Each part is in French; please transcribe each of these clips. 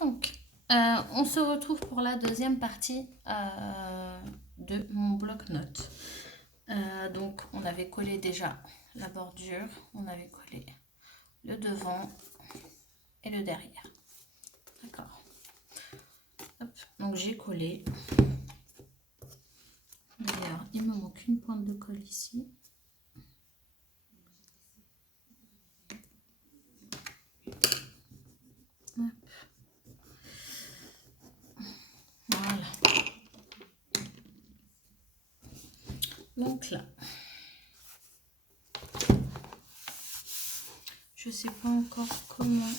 Donc, on se retrouve pour la deuxième partie de mon bloc-notes. Donc, on avait collé déjà la bordure, on avait collé le devant et le derrière. D'accord. Donc, j'ai collé. D'ailleurs, il me manque une pointe de colle ici. Hop. Voilà. Donc là, je sais pas encore comment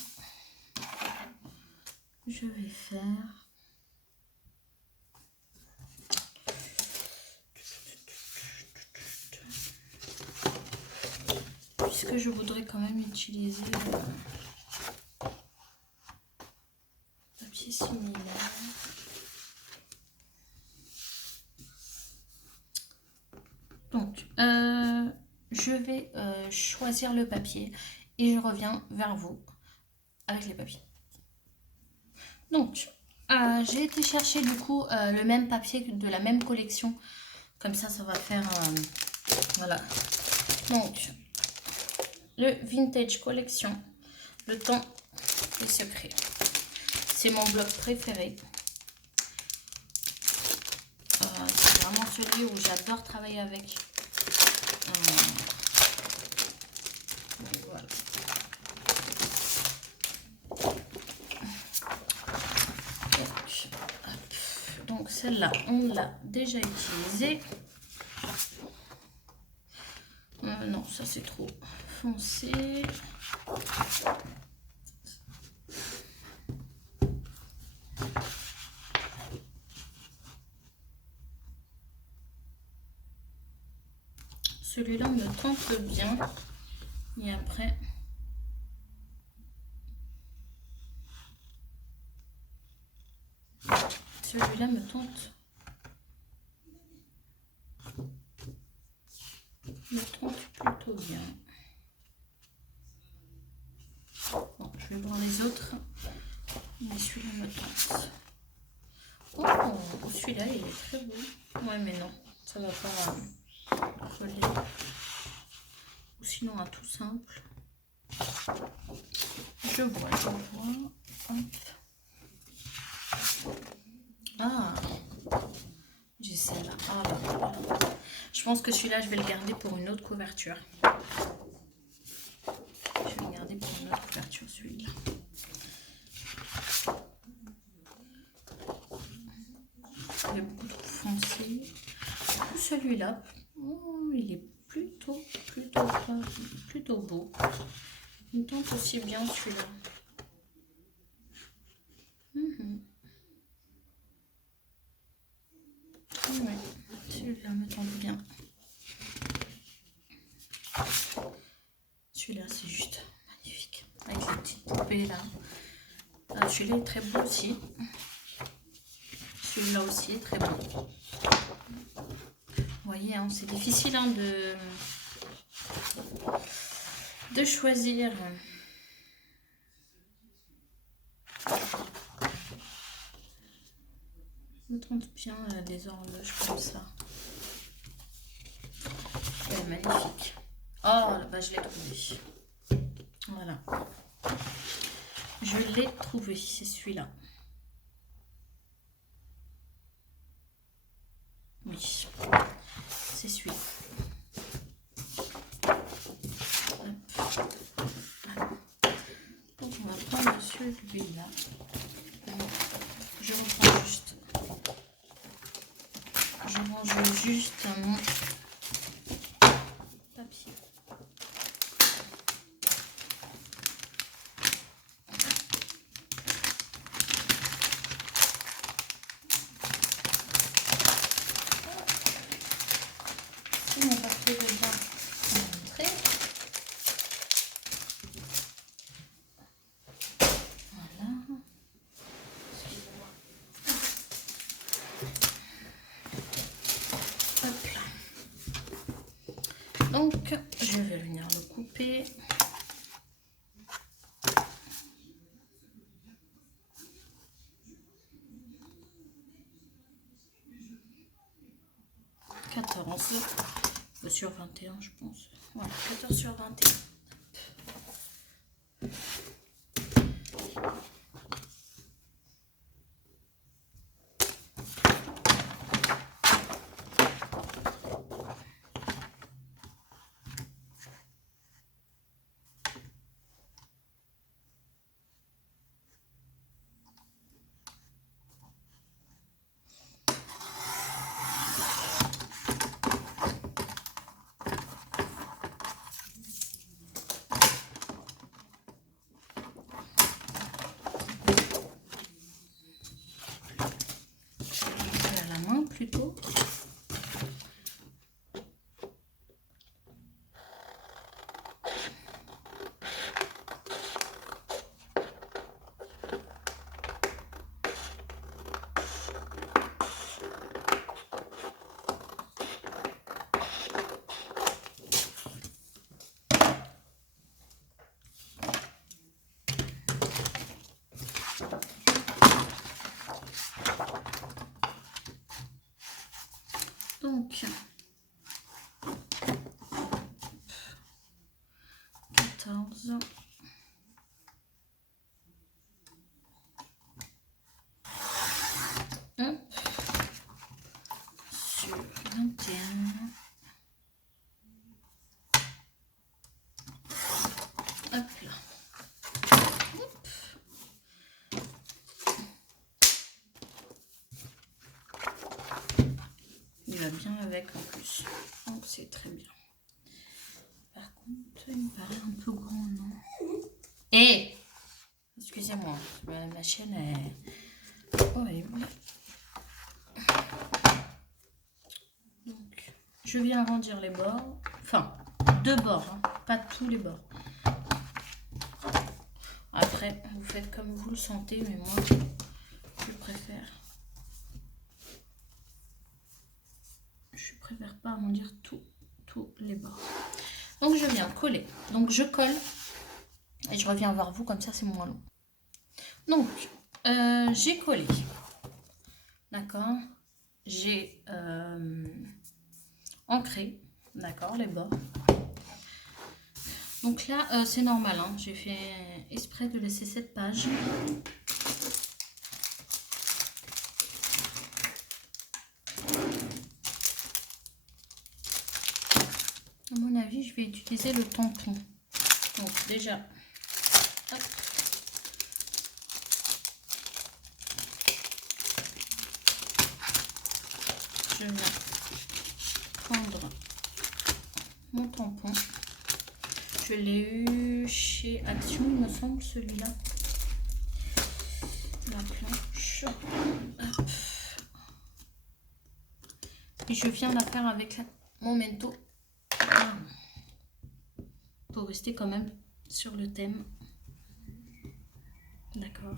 je vais faire. Puisque je voudrais quand même utiliser papier similaire. Donc, je vais choisir le papier et je reviens vers vous avec les papiers. Donc, j'ai été chercher du coup le même papier de la même collection. Comme ça va faire... voilà. Donc, le Vintage Collection, le temps des secrets. C'est mon bloc préféré. C'est vraiment celui où j'adore travailler avec. Donc, voilà. Donc celle-là, on l'a déjà utilisée. Non, ça c'est trop foncé. Celui-là me tente bien. Et après... celui-là me tente plutôt bien. Bon, je vais voir les autres. Mais celui-là me tente. Oh, celui-là, il est très beau. Ouais, mais non, ça va pas coller. Ou sinon, un tout simple. Je vois. Hop. Ah, j'ai celle-là. Ah, là. Je pense que celui-là, je vais le garder pour une autre couverture. Je vais le garder pour une autre couverture, celui-là. Il est beaucoup trop foncé. Celui-là, oh, il est plutôt beau. Il me tente aussi bien celui-là. Ouais, celui-là me tente bien. Celui-là, c'est juste magnifique. Avec les petites poupées là. Celui-là est très beau aussi. Celui-là aussi est très beau. Vous voyez, hein, c'est difficile hein, de choisir. Je me tente bien des horloges comme ça. Elle est magnifique. Oh, là-bas, je l'ai trouvé. Voilà. Je l'ai trouvé, c'est celui-là. Oui, c'est celui-là. Donc, on va prendre celui-là. Je reprends juste. Je range juste mon papier. Si mon papier est bien montré. Voilà. Hop là. Donc, je vais venir le couper. pense. Sur 21, je pense. Voilà, 14 sur 21. Plutôt. Donc, 14. Hop. Sur 21. Hop là. Hop. Il va bien avec en plus. Donc c'est très bien. Par contre, il me paraît un peu grand, non? Et excusez-moi, ma chaîne est horrible. Donc, je viens arrondir les bords. Enfin, 2 bords, hein, pas tous les bords. Après, vous faites comme vous le sentez, mais moi, je préfère pas arrondir tous les bords. Donc, je viens coller. Donc, je colle et je reviens voir vous, comme ça, c'est moins long. Donc, j'ai collé. D'accord. J'ai ancré, d'accord, les bords. Donc là, c'est normal, hein, j'ai fait exprès de laisser cette page. À mon avis, je vais utiliser le tampon. Donc déjà, hop. Je viens prendre mon tampon. Je l'ai eu chez Action, il me semble, celui-là. La planche. Hop. Et je viens la faire avec mon mento. Pour rester quand même sur le thème. D'accord.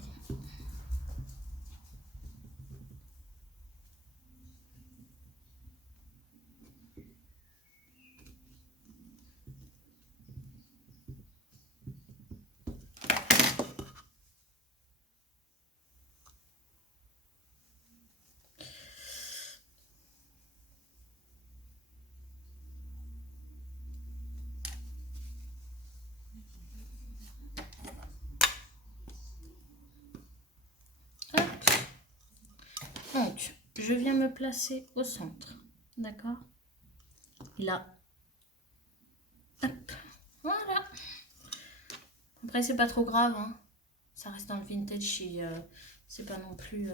Donc, je viens me placer au centre, d'accord? Là. Hop. Voilà. Après, c'est pas trop grave, hein. Ça reste dans le vintage si c'est pas non plus...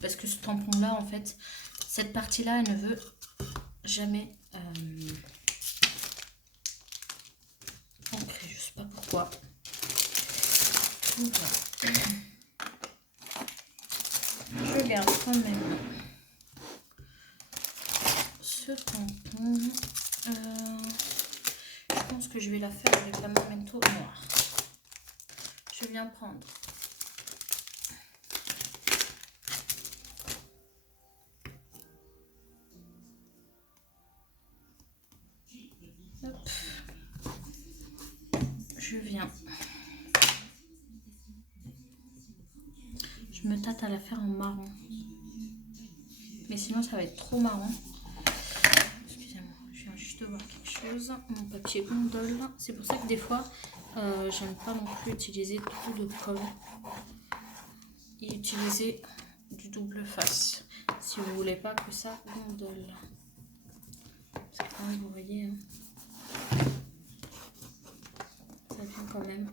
Parce que ce tampon-là, en fait, cette partie-là, elle ne veut jamais ancrer. Je sais pas pourquoi. Donc, voilà. Je garde quand même ce tampon. Je pense que je vais la faire avec la Momento noire. Je viens prendre hop. Je me tâte à la faire en marron. Mais sinon, ça va être trop marrant. Excusez-moi, je viens juste de voir quelque chose. Mon papier gondole. C'est pour ça que des fois, j'aime pas non plus utiliser trop de colle. Et utiliser du double face. Si vous voulez pas que ça gondole. Parce que là, vous voyez, hein, ça vient quand même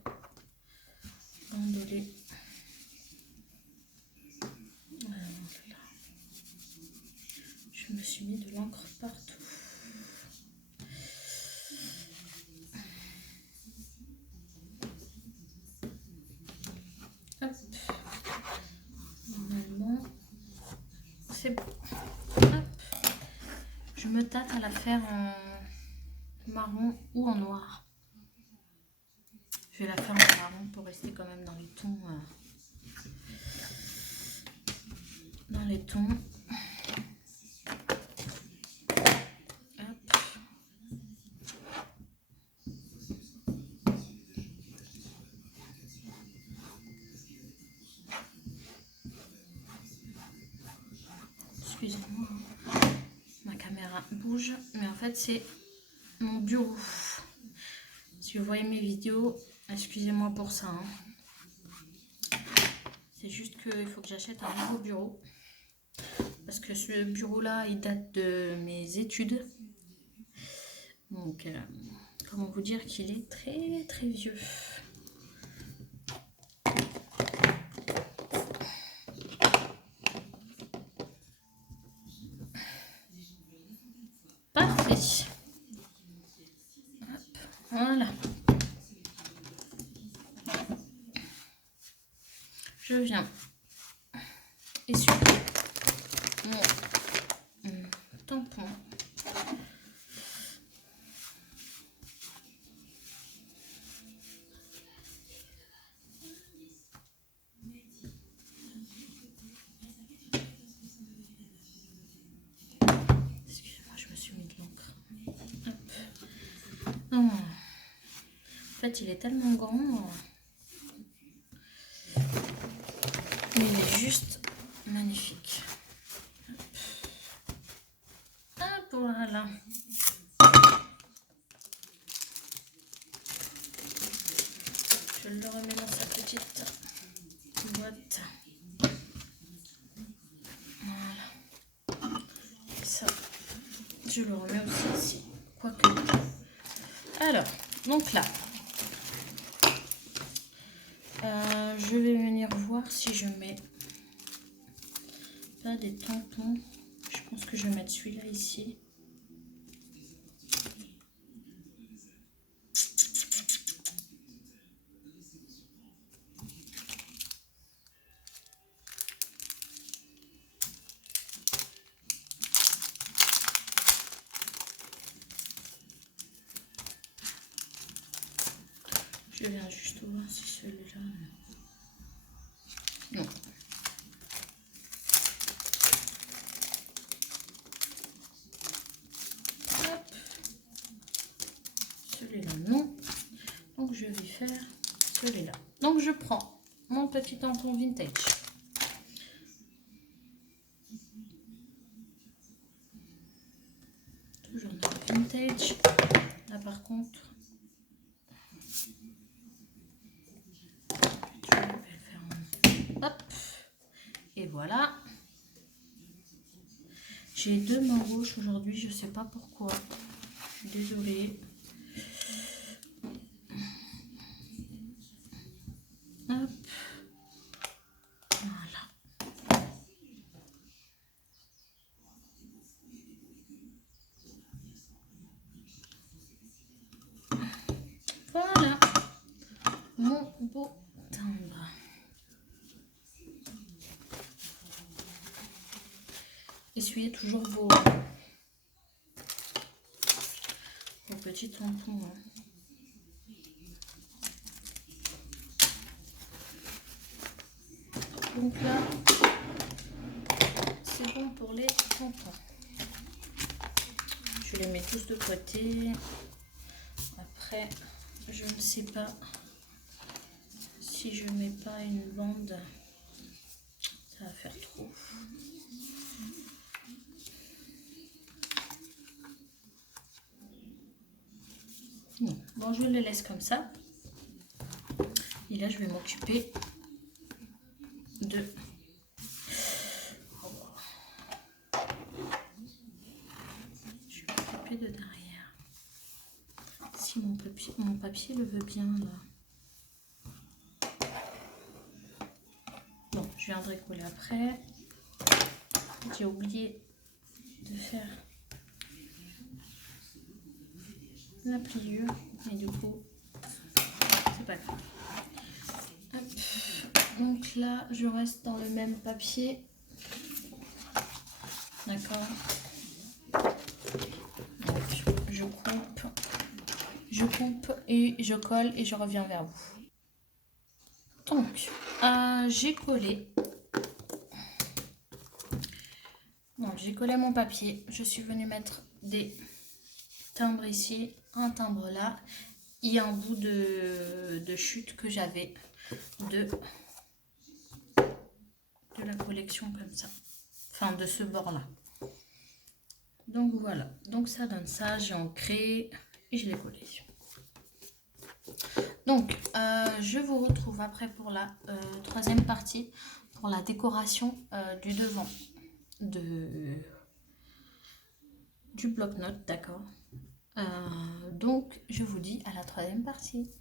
gondoler. Voilà. Je me suis mis de l'encre partout. Hop. Normalement, c'est bon. Hop. Je me tâte à la faire en marron ou en noir. Je vais la faire en marron pour rester quand même dans les tons. Dans les tons. Hop. Excusez-moi, ma caméra bouge, mais en fait c'est mon bureau. Si vous voyez mes vidéos, excusez-moi pour ça. Hein. C'est juste qu'il faut que j'achète un nouveau bureau. Parce que ce bureau-là, il date de mes études. Donc, comment vous dire qu'il est très très vieux. Parfait. Hop, voilà. Je viens essuyer mon tampon. Excusez-moi, je me suis mis de l'encre. Oh. En fait, il est tellement grand. Mais il est juste magnifique. Hop, voilà. Je le remets dans sa petite boîte. Voilà. Et ça, je le remets aussi ici. Quoique. Alors, donc là, je vais venir voir si je mets pas des tampons. Je pense que je vais mettre celui-là ici. Je viens juste voir si celui-là... Non. Hop. Celui-là, non. Donc, je vais faire celui-là. Donc, je prends mon petit tampon vintage. Toujours dans le vintage. Là, par contre... Hop, et voilà. J'ai deux mains gauches aujourd'hui, je sais pas pourquoi. Je suis désolée. Hop, voilà. Voilà mon beau timbre. Essuyez toujours vos petits tampons. Hein. Donc là, c'est bon pour les tampons. Je les mets tous de côté. Après, je ne sais pas si je mets pas une bande, ça va faire trop. Bon, je le laisse comme ça. Et là, je vais m'occuper de... Je vais m'occuper de derrière. Si mon papier le veut bien, là. Bon, je viendrai coller après. J'ai oublié de faire la pliure. Et du coup, c'est pas grave. Hop. Donc là, je reste dans le même papier. D'accord. Donc, je coupe et je colle et je reviens vers vous. Donc, j'ai collé. Donc, j'ai collé mon papier. Je suis venue mettre des timbres ici, un timbre là et un bout de chute que j'avais de la collection comme ça. Enfin, de ce bord-là. Donc voilà, donc ça donne ça, j'ai ancré et je l'ai collé. Donc, je vous retrouve après pour la troisième partie, pour la décoration du devant du bloc-notes, d'accord. Donc, je vous dis à la troisième partie.